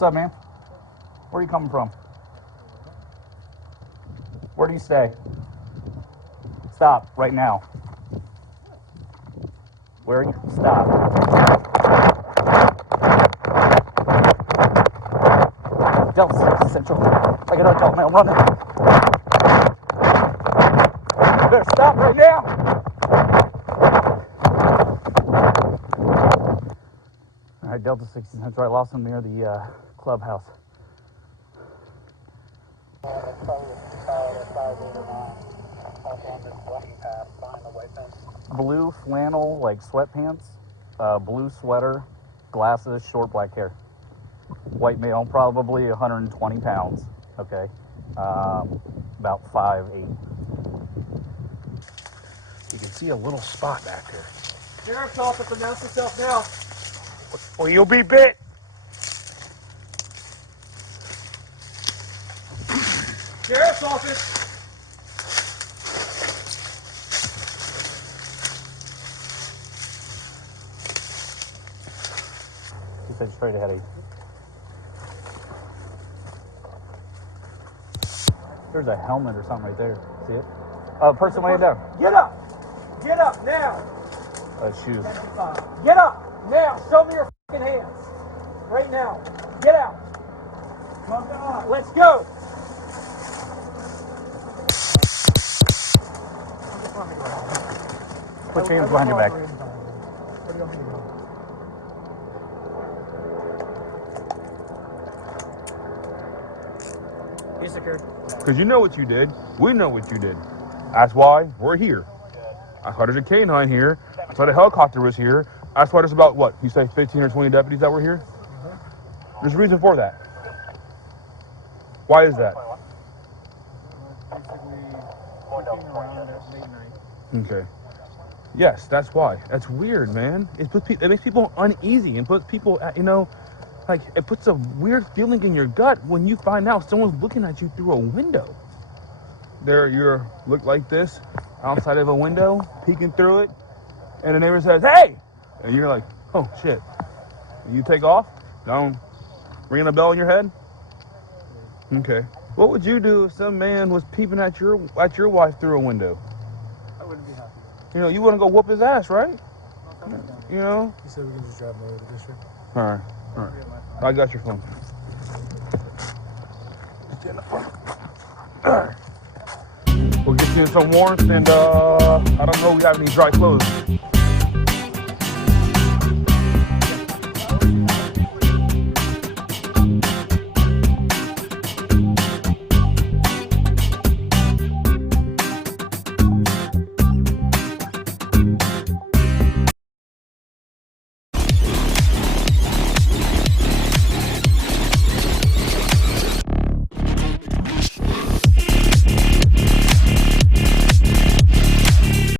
What's up, man? Where are you coming from? Where do you stay? Stop right now. Where are you? Stop. Delta Central. I got an adult male running. You better stop right now. All right, Delta 60 Central. I lost him near the clubhouse. Blue flannel, like sweatpants, blue sweater, glasses, short black hair. White male, probably 120 pounds, okay? About 5'8". You can see a little spot back there. Sheriff's office, announce yourself now. Well, you'll be bit. Sheriff's office. He said straight ahead of you. There's a helmet or something right there. See it? Person laying down. Get up. Get up now. Shoes. Get up now. Show me your fucking hands. Right now. Get out. Come on. Let's go. Put your hands behind your back. He's secured. Because you know what you did. We know what you did. That's why we're here. That's why there's a canine here. That's why the helicopter was here. That's why there's about, what, you say 15 or 20 deputies that were here? There's a reason for that. Why is that? Okay. Yes, that's why. That's weird, man. It makes people uneasy and puts people at, like, it puts a weird feeling in your gut when you find out someone's looking at you through a window. You're look like this outside of a window, peeking through it, and the neighbor says, "Hey!" And you're like, "Oh shit!" And you take off. Don't ringing a bell in your head. Okay. What would you do if some man was peeping at your wife through a window? I wouldn't be happy. You wouldn't go whoop his ass, right? He said we can just drive over the district. All right. I got your phone. All right. We'll get you in some warmth, and I don't know if we have any dry clothes.